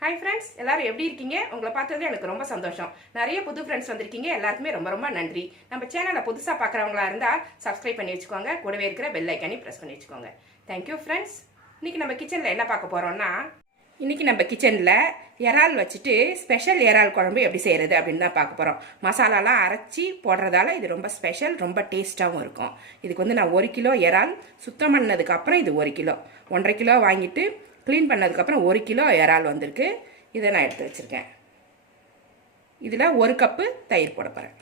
Hi friends எல்லாரும் எப்படி இருக்கீங்க? உங்களை பார்த்தது எனக்கு ரொம்ப சந்தோஷம். நிறைய புது ஃப்ரெண்ட்ஸ் வந்திருக்கீங்க. எல்லாருக்குமே ரொம்ப ரொம்ப நன்றி. நம்ம சேனலை புதுசாக பார்க்குறவங்களா இருந்தால் சப்ஸ்கிரைப் பண்ணி வச்சுக்கோங்க. கூடவே இருக்கிற பெல் ஐக்கானி ப்ரெஸ் பண்ணி வச்சுக்கோங்க. தேங்க்யூ ஃப்ரெண்ட்ஸ் இன்னைக்கு நம்ம கிச்சனில் என்ன பார்க்க போகிறோம்னா இன்றைக்கி நம்ம கிச்சனில் இறால் வச்சுட்டு ஸ்பெஷல் இறால் குழம்பு எப்படி செய்கிறது அப்படின்னு தான் பார்க்க போகிறோம் மசாலாலாம் அரைச்சி போடுறதால இது ரொம்ப ஸ்பெஷல் ரொம்ப டேஸ்ட்டாகவும் இருக்கும். இதுக்கு வந்து நான் ஒரு கிலோ இறால் சுத்தம் பண்ணதுக்கப்புறம் இது ஒரு கிலோ. ஒன்றரை கிலோ வாங்கிட்டு க்ளீன் பண்ணதுக்கப்புறம் ஒரு கிலோ இறால் வந்திருக்கு. இதை நான் எடுத்து வச்சுருக்கேன். இதில் ஒரு கப்பு தயிர் போட போகிறேன்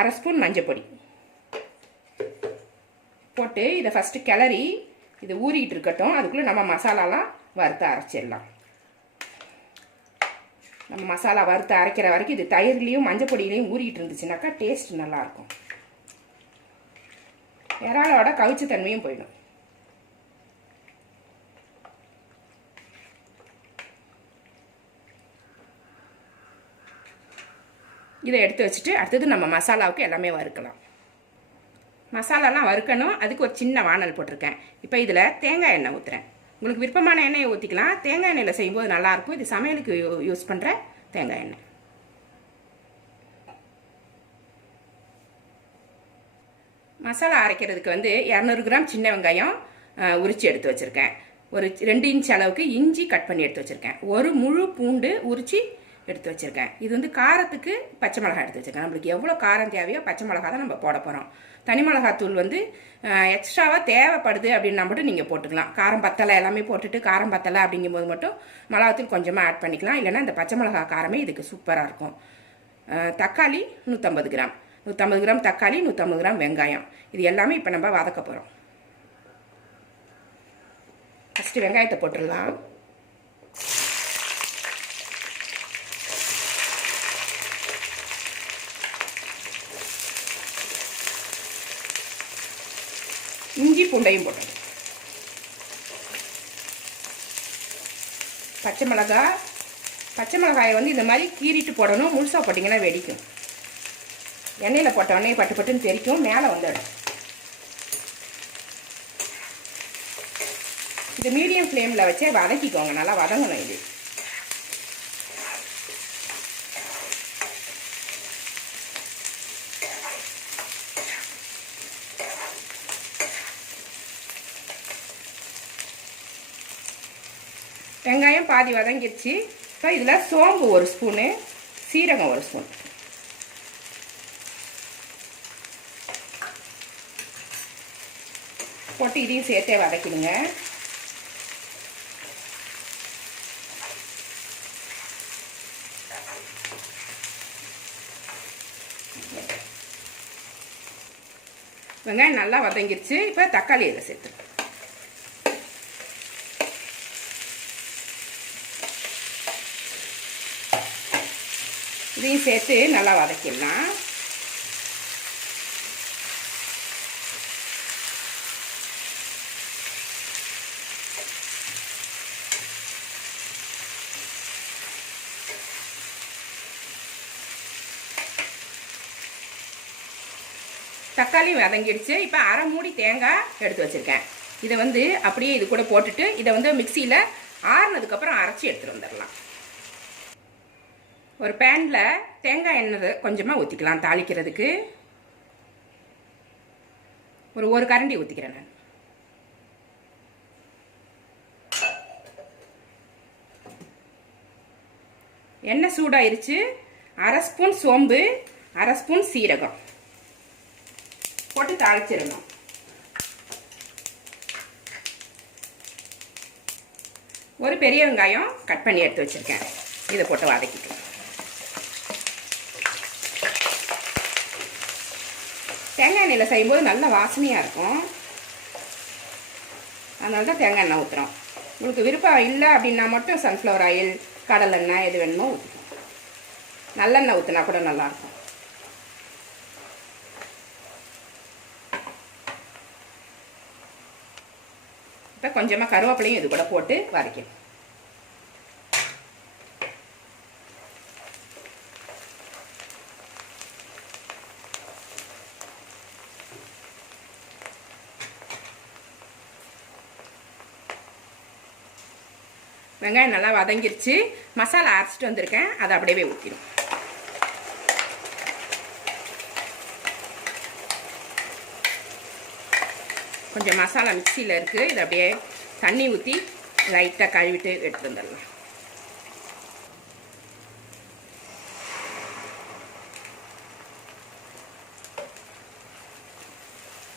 அரை ஸ்பூன் மஞ்சள் பொடி போட்டு இதை ஃபஸ்ட்டு கிளறி இது ஊறிகிட்டு இருக்கட்டும். அதுக்குள்ளே நம்ம மசாலாலாம் வறுத்து அரைச்சிடலாம். நம்ம மசாலா வறுத்து அரைக்கிற வரைக்கும் இது தயிர்லேயும் மஞ்சள் பொடியிலையும் ஊறிட்டு இருந்துச்சுனாக்கா டேஸ்ட் நல்லாயிருக்கும். இறாலோட கவிச்சு தன்மையும் போயிடும். இதை எடுத்து வச்சுட்டு அடுத்தது நம்ம மசாலாவுக்கு எல்லாமே வறுக்கலாம். மசாலாலாம் வறுக்கணும். அதுக்கு ஒரு சின்ன வானல் போட்டிருக்கேன். இப்போ இதில் தேங்காய் எண்ணெய் ஊற்றுறேன் உங்களுக்கு விருப்பமான எண்ணெயை ஊற்றிக்கலாம் தேங்காய் எண்ணெயில் செய்யும்போது நல்லாயிருக்கும். இது சமையலுக்கு யூ- யூஸ் பண்ணுற தேங்காய் எண்ணெய். மசாலா அரைக்கிறதுக்கு வந்து இரநூறு கிராம் சின்ன வெங்காயம் உரித்து உரிச்சு எடுத்து வச்சுருக்கேன். ஒரு ரெண்டு இன்ச் அளவுக்கு இஞ்சி கட் பண்ணி எடுத்து வச்சுருக்கேன். ஒரு முழு பூண்டு உரித்து எடுத்து வச்சுருக்கேன். இது வந்து காரத்துக்கு பச்சை மிளகாய் எடுத்து வச்சுருக்கேன். நம்மளுக்கு எவ்வளோ காரம் தேவையோ பச்சை மிளகாய் தான் நம்ம போட போகிறோம் தனி மிளகாத்தூள் வந்து எக்ஸ்ட்ராவாக தேவைப்படுது அப்படின்னா மட்டும் நீங்கள் போட்டுக்கலாம். காரம் பத்தலை எல்லாமே போட்டுட்டு காரம் பத்தலை அப்படிங்கும்போது மட்டும் மிளகாத்தூள் கொஞ்சமாக ஆட் பண்ணிக்கலாம். இல்லைன்னா இந்த பச்சை மிளகா காரமே இதுக்கு சூப்பராக இருக்கும். தக்காளி நூற்றம்பது கிராம். நூற்றம்பது கிராம் தக்காளி நூற்றம்பது கிராம் வெங்காயம். இது எல்லாமே இப்போ நம்ம வதக்க போகிறோம் ஃபஸ்ட்டு வெங்காயத்தை போட்டுடலாம் இஞ்சி பூண்டையும் போட்டது பச்சை மிளகாய் பச்சை மிளகாயை வந்து இந்த மாதிரி கீறிட்டு போடணும். முழுசாக போட்டிங்கன்னா வெடிக்கும். எண்ணெயில் போட்ட உடனே பட்டு பட்டுன்னு தெரிக்கும். மேலே வந்துடும். இது மீடியம் ஃப்ளேமில் வச்சே வதக்கிக்கோங்க. நல்லா வதங்கணும் இது. வெங்காயம் பாதி வதங்கிடுச்சு. இப்போ இதில் சோம்பு ஒரு ஸ்பூனு சீரகம் ஒரு ஸ்பூன். போட்டு இதையும் சேர்த்தே வதக்கிடுங்க. வெங்காயம் நல்லா வதங்கிருச்சு இப்போ தக்காளி இதில் சேர்த்துருக்கோம் இதையும் சேர்த்து நல்லா வதக்கிடலாம். தக்காளி வதங்கிடுச்சு இப்போ அரை மூடி தேங்காய் எடுத்து வச்சுருக்கேன். இதை வந்து அப்படியே இது கூட போட்டுட்டு இதை வந்து மிக்சியில் ஆறுனதுக்கப்புறம் அரைச்சி எடுத்துகிட்டு வந்துடலாம். ஒரு பேனில் தேங்காய் எண்ணெய் கொஞ்சமாக ஊற்றிக்கலாம் தாளிக்கிறதுக்கு. ஒரு ஒரு கரண்டி ஊற்றிக்கிறேன் நான். எண்ணெய் சூடாயிருச்சு. அரை ஸ்பூன் சோம்பு அரை ஸ்பூன் சீரகம். போட்டு தாளிச்சிடணும். ஒரு பெரிய வெங்காயம் கட் பண்ணி எடுத்து வச்சுருக்கேன். இதை போட்டு வதக்கிக்கலாம். தேங்காய் எண்ணெயில் செய்யும்போது நல்ல வாசனையாக இருக்கும். அதனால தான் தேங்காய் எண்ணெய் ஊற்றுறோம் உங்களுக்கு விருப்பம் இல்லை அப்படின்னா மட்டும் சன்ஃப்ளவர் ஆயில் கடலெண்ணெய் எது வேணுமோ ஊற்றிக்கலாம் நல்லெண்ணெய் ஊற்றினா கூட நல்லாயிருக்கும் இப்போ கொஞ்சமாக கருவேப்பிலையும் இது கூட போட்டு வரைக்கணும் வெங்காயம் நல்லா வதங்கிருச்சு. மசாலா அரைச்சிட்டு வந்திருக்கேன். அதை அப்படியே ஊற்றிடும் கொஞ்சம் மசாலா மிக்சியில் இருக்குது இதை அப்படியே தண்ணி ஊற்றி லைட்டாக கழுவிட்டு எடுத்து வந்துடலாம்.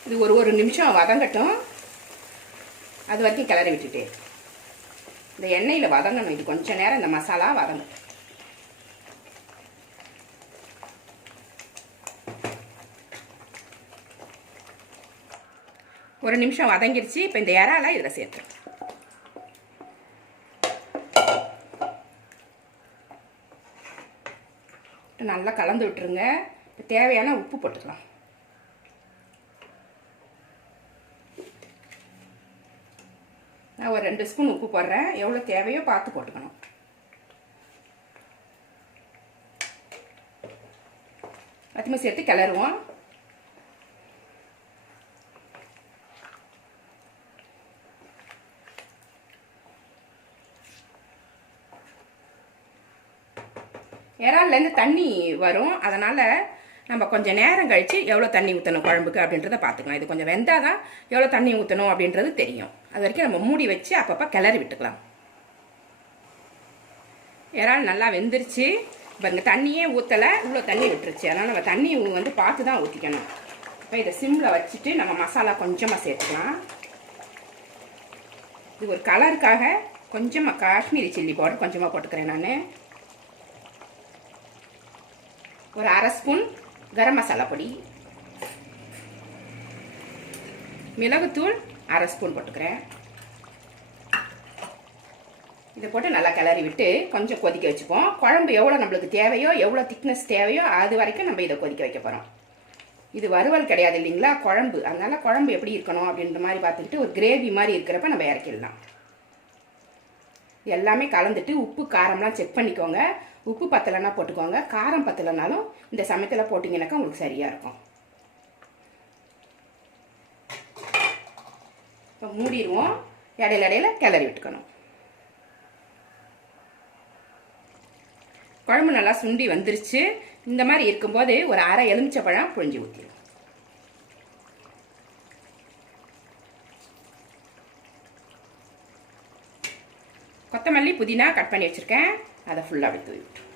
இது ஒரு ஒரு நிமிஷம் வதங்கட்டும். அது வரைக்கும் கிளறி விட்டுட்டே இருக்கு. இந்த எண்ணெயில் வதங்கணும். இது கொஞ்ச நேரம் இந்த மசாலா வதங்கும் ஒரு நிமிஷம் வதங்கிருச்சு. இப்போ இந்த இறாலாம் இதில் சேர்த்துறேன் நல்லா கலந்து விட்டுருங்க. இப்போ தேவையான உப்பு போட்டுக்கலாம். நான் ஒரு ரெண்டு ஸ்பூன் உப்பு போடுறேன். எவ்வளோ தேவையோ பார்த்து போட்டுக்கணும். எல்லாத்தையுமே சேர்த்து கிளறுவோம். இறால்லேருந்து தண்ணி வரும். அதனால் நம்ம கொஞ்சம் நேரம் கழித்து எவ்வளோ தண்ணி ஊற்றணும் குழம்புக்கு அப்படின்றத பார்த்துக்கலாம். இது கொஞ்சம் வெந்தால் தான் எவ்வளோ தண்ணி ஊற்றணும் அப்படின்றது தெரியும். அது வரைக்கும் நம்ம மூடி வச்சு அப்பப்போ கிளறி விட்டுக்கலாம். இறால் நல்லா வெந்துருச்சு. இப்போ இங்கே தண்ணியே ஊற்றலை இவ்வளோ தண்ணி விட்டுருச்சு. அதனால் நம்ம தண்ணி வந்து பார்த்து தான் ஊற்றிக்கணும் இப்போ இதை சிம்மில் வச்சுட்டு நம்ம மசாலா கொஞ்சமாக சேர்த்துக்கலாம். இது ஒரு கலருக்காக கொஞ்சமாக காஷ்மீரி சில்லி பவுடர் கொஞ்சமாக போட்டுக்கிறேன் நான். ஒரு அரை ஸ்பூன் கரம் மசாலா பொடி. மிளகுத்தூள் அரை ஸ்பூன் போட்டுக்கிறேன். இதை போட்டு நல்லா கிளறி விட்டு கொஞ்சம் கொதிக்க வச்சுப்போம். குழம்பு எவ்வளோ நம்மளுக்கு தேவையோ எவ்வளோ திக்னஸ் தேவையோ அது வரைக்கும் நம்ம இதை கொதிக்க வைக்க போகிறோம் இது வறுவல் கிடையாது இல்லைங்களா? குழம்பு. அதனால குழம்பு எப்படி இருக்கணும் அப்படின்ற மாதிரி பார்த்துக்கிட்டு ஒரு கிரேவி மாதிரி இருக்கிறப்ப நம்ம இறக்கிடலாம். எல்லாமே கலந்துட்டு உப்பு காரம்லாம் செக் பண்ணிக்கோங்க. உப்பு பத்தலைன்னா போட்டுக்கோங்க. காரம் பத்தலைனாலும் இந்த சமயத்தில் போட்டிங்கனாக்கா உங்களுக்கு சரியாக இருக்கும். இப்போ மூடிடுவோம். இடையில இடையில கிளறி விட்டுக்கணும். குழம்பு நல்லா சுண்டி வந்துருச்சு. இந்த மாதிரி இருக்கும்போது ஒரு அரை எலுமிச்சப்பழம் புழிஞ்சு ஊற்றிடும் கொத்தமல்லி புதினா கட் பண்ணி வச்சுருக்கேன். அதை ஃபுல்லாக அப்படி விட்டுரும்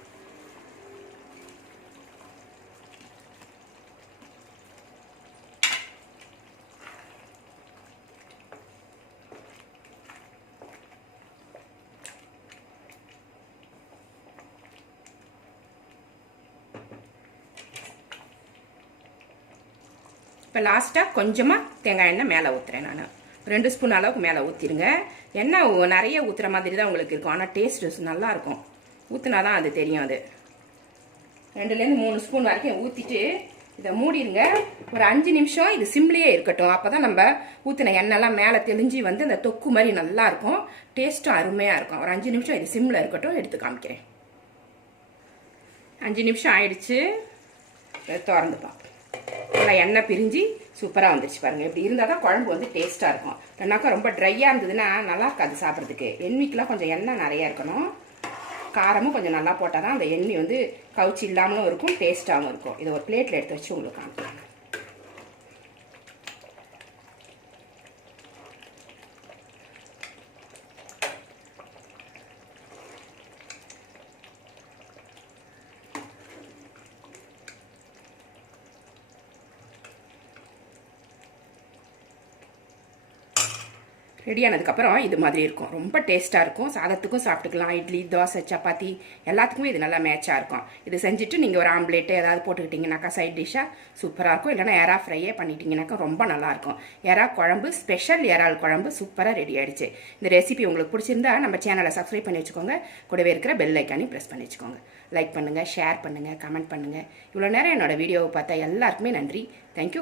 இப்போ லாஸ்ட்டாக கொஞ்சமாக தேங்காய் எண்ணெய் மேலே ஊற்றுறேன் நான். ரெண்டு ஸ்பூன் அளவுக்கு மேலே ஊற்றிடுங்க எண்ணெய் நிறைய ஊற்றுற மாதிரி தான் உங்களுக்கு இருக்கும். ஆனால் டேஸ்ட் நல்லா இருக்கும் ஊற்றுனா தான் அது தெரியும் அது. ரெண்டுலேருந்து மூணு ஸ்பூன் வரைக்கும் ஊற்றிட்டு இதை மூடிடுங்க. ஒரு அஞ்சு நிமிஷம் இது சிம்லேயே இருக்கட்டும். அப்போ தான் நம்ம ஊற்றின எண்ணெய்லாம் மேலே தெளிஞ்சு வந்து இந்த தொக்கு மாதிரி நல்லாயிருக்கும். டேஸ்ட்டும் அருமையாக இருக்கும். ஒரு அஞ்சு நிமிஷம் இது சிம்மில் இருக்கட்டும் எடுத்து காமிக்கிறேன். அஞ்சு நிமிஷம் ஆயிடுச்சு. திறந்து பார்ப்போம் நல்லா எண்ணெய் பிரிஞ்சு சூப்பராக வந்துருச்சு பாருங்கள் இப்படி இருந்தால் தான் குழம்பு வந்து டேஸ்ட்டாக இருக்கும். ரெண்டாக்கா ரொம்ப ட்ரையாக இருந்ததுன்னா நல்லா இருக்காது சாப்பிட்றதுக்கு. எண்ணெய்க்கெலாம் கொஞ்சம் எண்ணெய் நிறையா இருக்கணும். காரமும் கொஞ்சம் நல்லா போட்டால் தான் அந்த எண்ணெய் வந்து கவுச்சி இல்லாமலும் இருக்கும் டேஸ்ட்டாகவும் இருக்கும். இதை ஒரு பிளேட்டில் எடுத்து வச்சு உங்களுக்கு காமிக்கலாம் ரெடி ஆனதுக்கப்புறம் இது மாதிரி இருக்கும். ரொம்ப டேஸ்ட்டாக இருக்கும். சாதத்துக்கும் சாப்பிட்டுக்கலாம். இட்லி தோசை சப்பாத்தி எல்லாத்துக்குமே இது நல்லா மேட்சாக இருக்கும். இது செஞ்சுட்டு நீங்கள் ஒரு ஆம்லேட்டு ஏதாவது போட்டுக்கிட்டிங்கனாக்கா சைட் டிஷ்ஷாக சூப்பராக இருக்கும். இல்லைனா எறா ஃப்ரையே பண்ணிட்டீங்கனாக்கா ரொம்ப நல்லாயிருக்கும் எறா குழம்பு ஸ்பெஷல் எறால் குழம்பு சூப்பராக ரெடி ஆகிடுச்சு இந்த ரெசிபி உங்களுக்கு பிடிச்சிருந்தா நம்ம சேனலை சப்ஸ்கிரைப் பண்ணி வச்சுக்கோங்க. கூடவே இருக்கிற பெல் ஐக்கானையும் ப்ரெஸ் பண்ணி வச்சுக்கோங்க. லைக் பண்ணுங்கள் ஷேர் பண்ணுங்கள் கமெண்ட் பண்ணுங்கள் இவ்வளோ நேரம் என்னோட வீடியோவை பார்த்தா எல்லாருக்குமே நன்றி. தேங்க்யூ